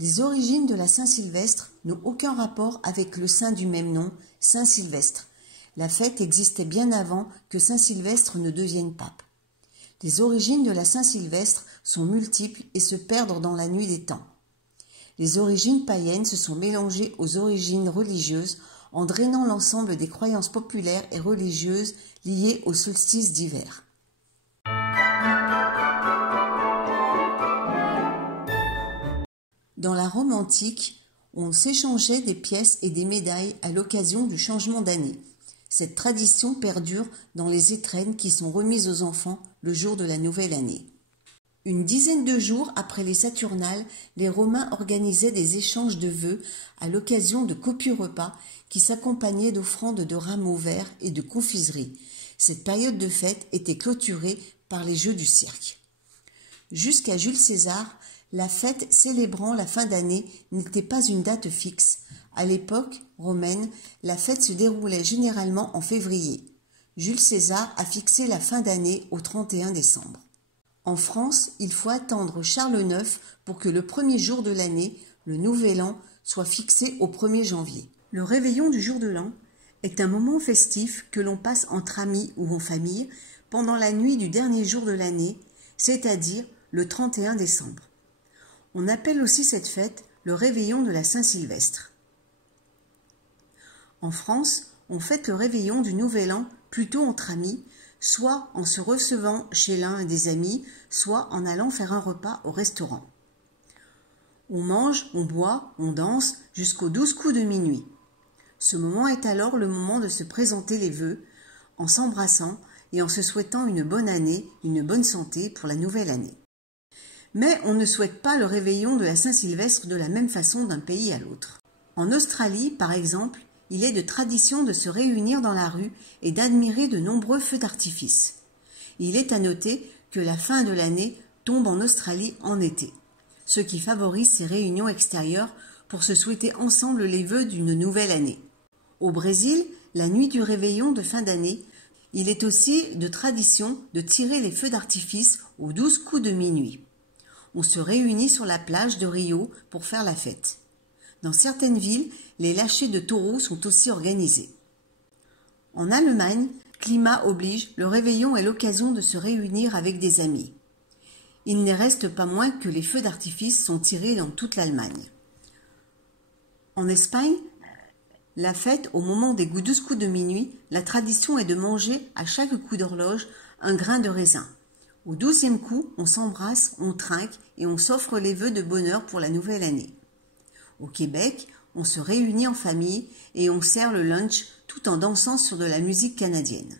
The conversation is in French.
Les origines de la Saint-Sylvestre n'ont aucun rapport avec le saint du même nom, Saint Sylvestre. La fête existait bien avant que Saint Sylvestre ne devienne pape. Les origines de la Saint-Sylvestre sont multiples et se perdent dans la nuit des temps. Les origines païennes se sont mélangées aux origines religieuses en drainant l'ensemble des croyances populaires et religieuses liées au solstice d'hiver. Dans la Rome antique, on s'échangeait des pièces et des médailles à l'occasion du changement d'année. Cette tradition perdure dans les étrennes qui sont remises aux enfants le jour de la nouvelle année. Une dizaine de jours après les Saturnales, les Romains organisaient des échanges de vœux à l'occasion de copieux repas qui s'accompagnaient d'offrandes de rameaux verts et de confiseries. Cette période de fête était clôturée par les jeux du cirque. Jusqu'à Jules César, la fête célébrant la fin d'année n'était pas une date fixe. À l'époque romaine, la fête se déroulait généralement en février. Jules César a fixé la fin d'année au 31 décembre. En France, il faut attendre Charles IX pour que le premier jour de l'année, le Nouvel An, soit fixé au 1er janvier. Le réveillon du jour de l'an est un moment festif que l'on passe entre amis ou en famille pendant la nuit du dernier jour de l'année, c'est-à-dire le 31 décembre. On appelle aussi cette fête le réveillon de la Saint-Sylvestre. En France, on fête le réveillon du Nouvel An plutôt entre amis, soit en se recevant chez l'un des amis, soit en allant faire un repas au restaurant. On mange, on boit, on danse jusqu'aux 12 coups de minuit. Ce moment est alors le moment de se présenter les vœux, en s'embrassant et en se souhaitant une bonne année, une bonne santé pour la nouvelle année. Mais on ne souhaite pas le réveillon de la Saint-Sylvestre de la même façon d'un pays à l'autre. En Australie, par exemple, il est de tradition de se réunir dans la rue et d'admirer de nombreux feux d'artifice. Il est à noter que la fin de l'année tombe en Australie en été, ce qui favorise ces réunions extérieures pour se souhaiter ensemble les vœux d'une nouvelle année. Au Brésil, la nuit du réveillon de fin d'année, il est aussi de tradition de tirer les feux d'artifice aux 12 coups de minuit. On se réunit sur la plage de Rio pour faire la fête. Dans certaines villes, les lâchers de taureaux sont aussi organisés. En Allemagne, climat oblige, le réveillon est l'occasion de se réunir avec des amis. Il n'en reste pas moins que les feux d'artifice sont tirés dans toute l'Allemagne. En Espagne, la fête, au moment des 12 coups de minuit, la tradition est de manger à chaque coup d'horloge un grain de raisin. Au 12e coup, on s'embrasse, on trinque et on s'offre les vœux de bonheur pour la nouvelle année. Au Québec, on se réunit en famille et on sert le lunch tout en dansant sur de la musique canadienne.